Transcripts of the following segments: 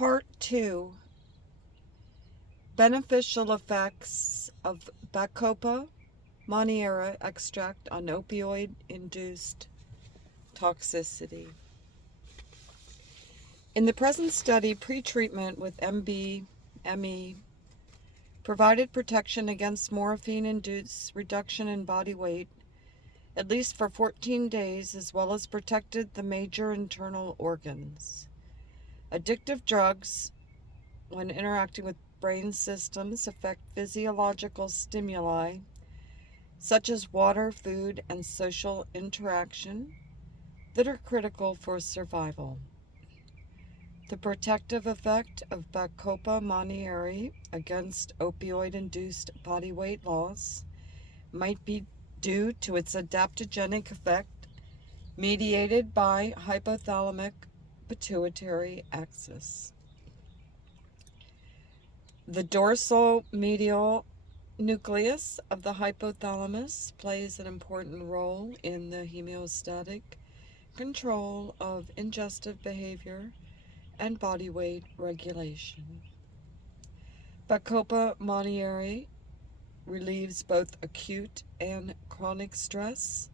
Part 2, Beneficial Effects of Bacopa monnieri extract on opioid-induced toxicity. In the present study, pretreatment with ME provided protection against morphine-induced reduction in body weight, at least for 14 days, as well as protected the major internal organs. Addictive drugs, when interacting with brain systems, affect physiological stimuli such as water, food, and social interaction that are critical for survival. The protective effect of Bacopa monnieri against opioid-induced body weight loss might be due to its adaptogenic effect mediated by hypothalamic pituitary axis. The dorsal medial nucleus of the hypothalamus plays an important role in the homeostatic control of ingestive behavior and body weight regulation. Bacopa monnieri relieves both acute and chronic stress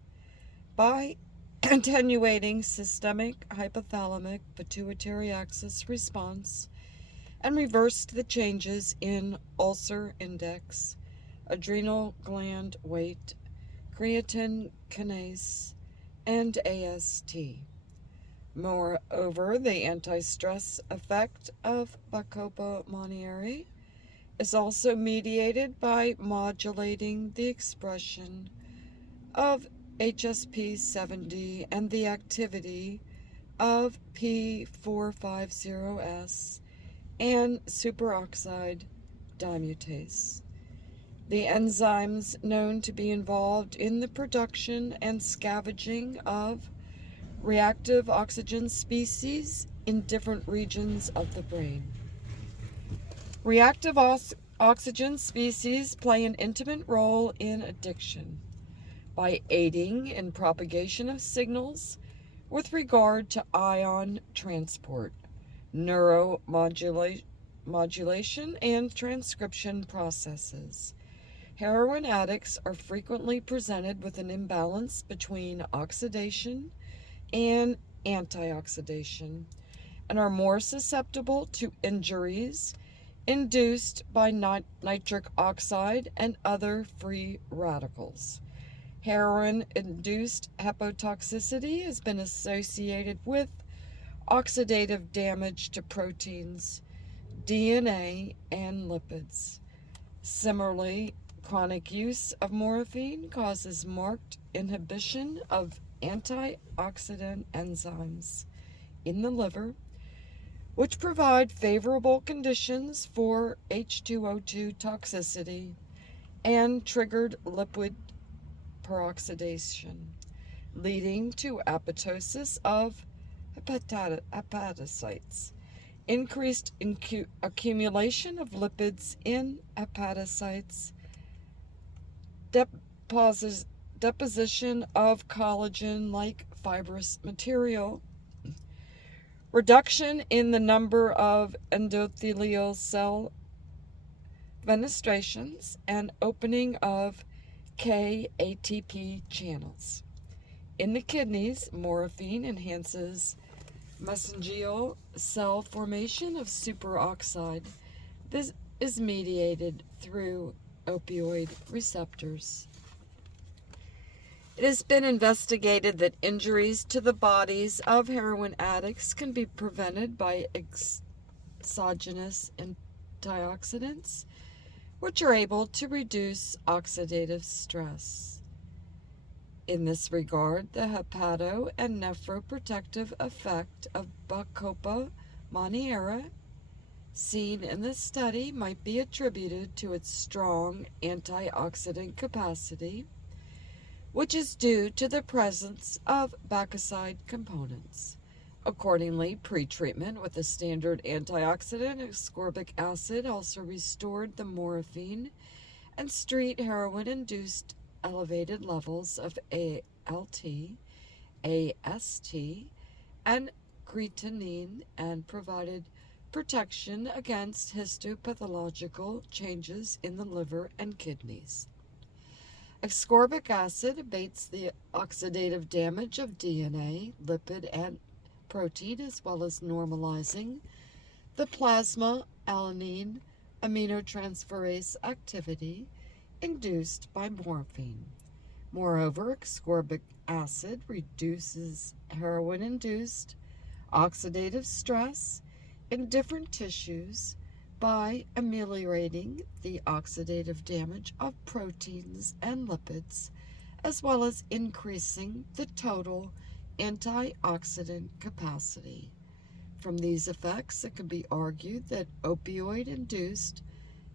by attenuating systemic hypothalamic pituitary axis response and reversed the changes in ulcer index, adrenal gland weight, creatine kinase, and AST. Moreover, the anti-stress effect of Bacopa monnieri is also mediated by modulating the expression of HSP70 and the activity of P450S and superoxide dismutase, the enzymes known to be involved in the production and scavenging of reactive oxygen species in different regions of the brain. Reactive oxygen species play an intimate role in addiction by aiding in propagation of signals with regard to ion transport, neuromodulation, and transcription processes. Heroin addicts are frequently presented with an imbalance between oxidation and antioxidation and are more susceptible to injuries induced by nitric oxide and other free radicals. Heroin-induced hepatotoxicity has been associated with oxidative damage to proteins, DNA, and lipids. Similarly, chronic use of morphine causes marked inhibition of antioxidant enzymes in the liver, which provide favorable conditions for H2O2 toxicity and triggered lipid peroxidation, leading to apoptosis of hepatocytes, increased accumulation of lipids in hepatocytes, deposition of collagen-like fibrous material, reduction in the number of endothelial cell fenestrations, and opening of K-ATP channels. In the kidneys, morphine enhances mesangial cell formation of superoxide. This is mediated through opioid receptors. It has been investigated that injuries to the bodies of heroin addicts can be prevented by exogenous antioxidants, which are able to reduce oxidative stress. In this regard, the hepato and nephroprotective effect of Bacopa monnieri seen in this study might be attributed to its strong antioxidant capacity, which is due to the presence of bacoside components. Accordingly, pretreatment with a standard antioxidant, ascorbic acid, also restored the morphine and street heroin-induced elevated levels of ALT, AST, and creatinine, and provided protection against histopathological changes in the liver and kidneys. Ascorbic acid abates the oxidative damage of DNA, lipid, and protein, as well as normalizing the plasma alanine aminotransferase activity induced by morphine. Moreover, ascorbic acid reduces heroin-induced oxidative stress in different tissues by ameliorating the oxidative damage of proteins and lipids, as well as increasing the total antioxidant capacity. From these effects, it can be argued that opioid-induced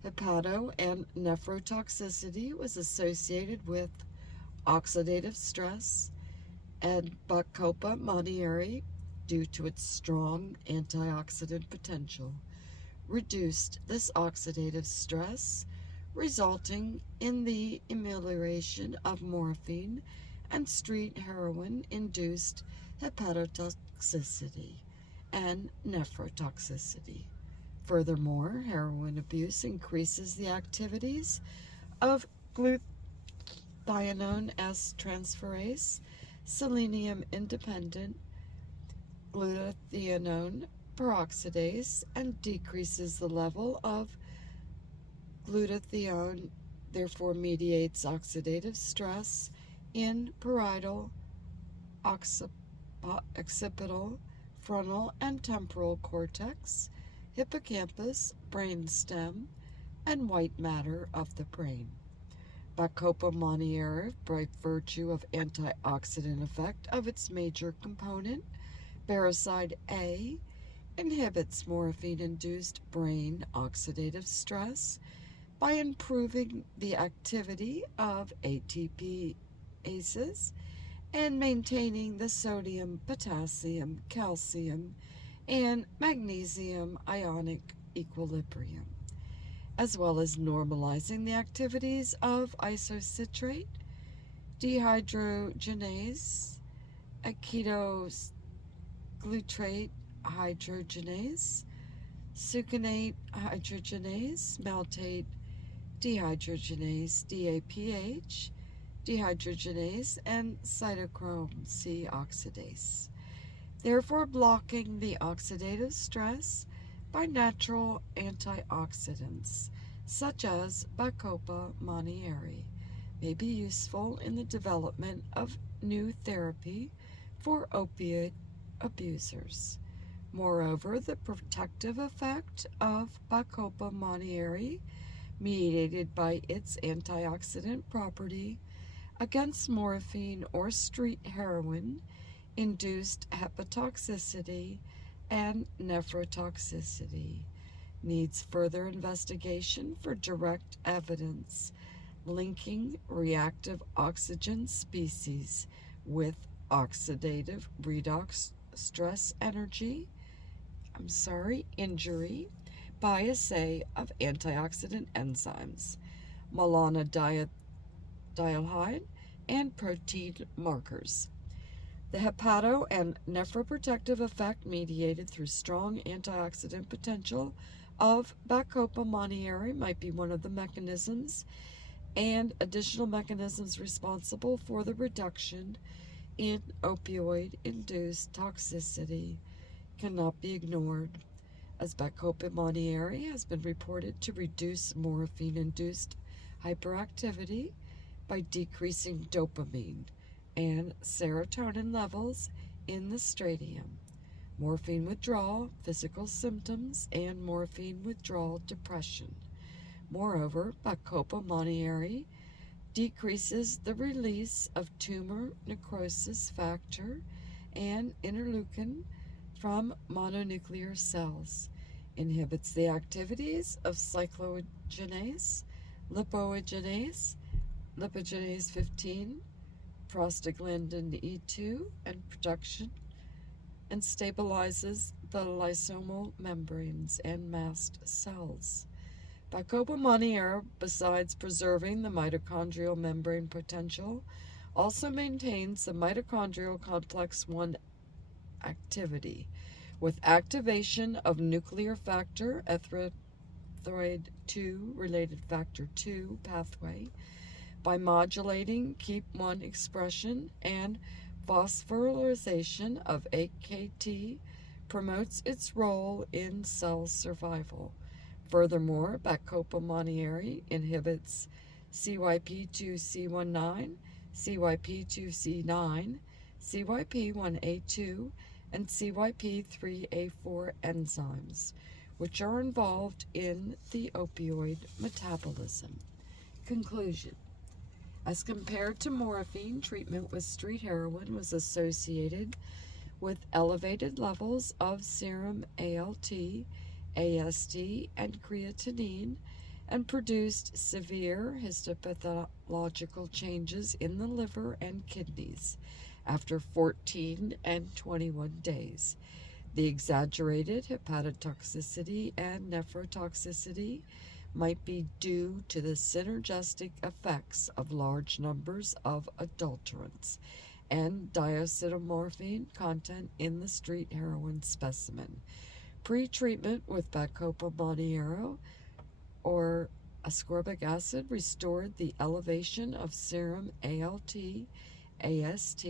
hepato and nephrotoxicity was associated with oxidative stress, and Bacopa monnieri, due to its strong antioxidant potential, reduced this oxidative stress, resulting in the amelioration of morphine and street heroin-induced hepatotoxicity and nephrotoxicity. Furthermore, heroin abuse increases the activities of glutathione S transferase, selenium-independent glutathione peroxidase, and decreases the level of glutathione, therefore mediates oxidative stress in parietal, occipital, frontal, and temporal cortex, hippocampus, brainstem, and white matter of the brain. Bacopa monnieri, by virtue of antioxidant effect of its major component, Baroside A, inhibits morphine-induced brain oxidative stress by improving the activity of ATPases and maintaining the sodium, potassium, calcium, and magnesium ionic equilibrium, as well as normalizing the activities of isocitrate, dehydrogenase, acetoglutarate hydrogenase, succinate hydrogenase, maltate dehydrogenase, DAPH, dehydrogenase, and cytochrome C oxidase, therefore blocking the oxidative stress by natural antioxidants, such as Bacopa monnieri, may be useful in the development of new therapy for opioid abusers. Moreover, the protective effect of Bacopa monnieri, mediated by its antioxidant property against morphine or street heroin, induced hepatotoxicity and nephrotoxicity, needs further investigation for direct evidence linking reactive oxygen species with oxidative redox stress injury by assay of antioxidant enzymes, malonidilide, and protein markers. The hepato and nephroprotective effect mediated through strong antioxidant potential of Bacopa monnieri might be one of the mechanisms, and additional mechanisms responsible for the reduction in opioid-induced toxicity cannot be ignored, as Bacopa monnieri has been reported to reduce morphine-induced hyperactivity by decreasing dopamine and serotonin levels in the striatum, morphine withdrawal, physical symptoms, and morphine withdrawal depression. Moreover, Bacopa monnieri decreases the release of tumor necrosis factor and interleukin from mononuclear cells, inhibits the activities of cycloogenase, lipogenase, lipogenase 15, prostaglandin E2, and production, and stabilizes the lysosomal membranes and mast cells. Bacopa monnieri, besides preserving the mitochondrial membrane potential, also maintains the mitochondrial complex 1 activity, with activation of nuclear factor erythroid 2 related factor 2 pathway by modulating KEAP1 expression, and phosphorylation of AKT promotes its role in cell survival. Furthermore, Bacopa monnieri inhibits CYP2C19, CYP2C9, CYP1A2, and CYP3A4 enzymes, which are involved in the opioid metabolism. Conclusion. As compared to morphine, treatment with street heroin was associated with elevated levels of serum ALT, AST, and creatinine, and produced severe histopathological changes in the liver and kidneys after 14 and 21 days. The exaggerated hepatotoxicity and nephrotoxicity might be due to the synergistic effects of large numbers of adulterants and diacetylmorphine content in the street heroin specimen. Pre-treatment with Bacopa monnieri or ascorbic acid restored the elevation of serum ALT, AST,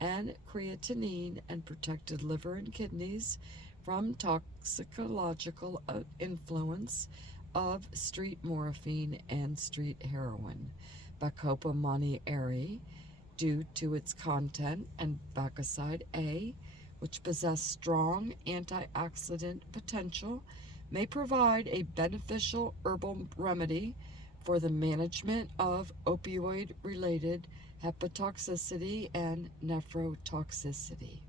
and creatinine and protected liver and kidneys from toxicological influence of street morphine and street heroin. Bacopa monnieri, due to its content and bacoside A, which possess strong antioxidant potential, may provide a beneficial herbal remedy for the management of opioid-related hepatotoxicity and nephrotoxicity.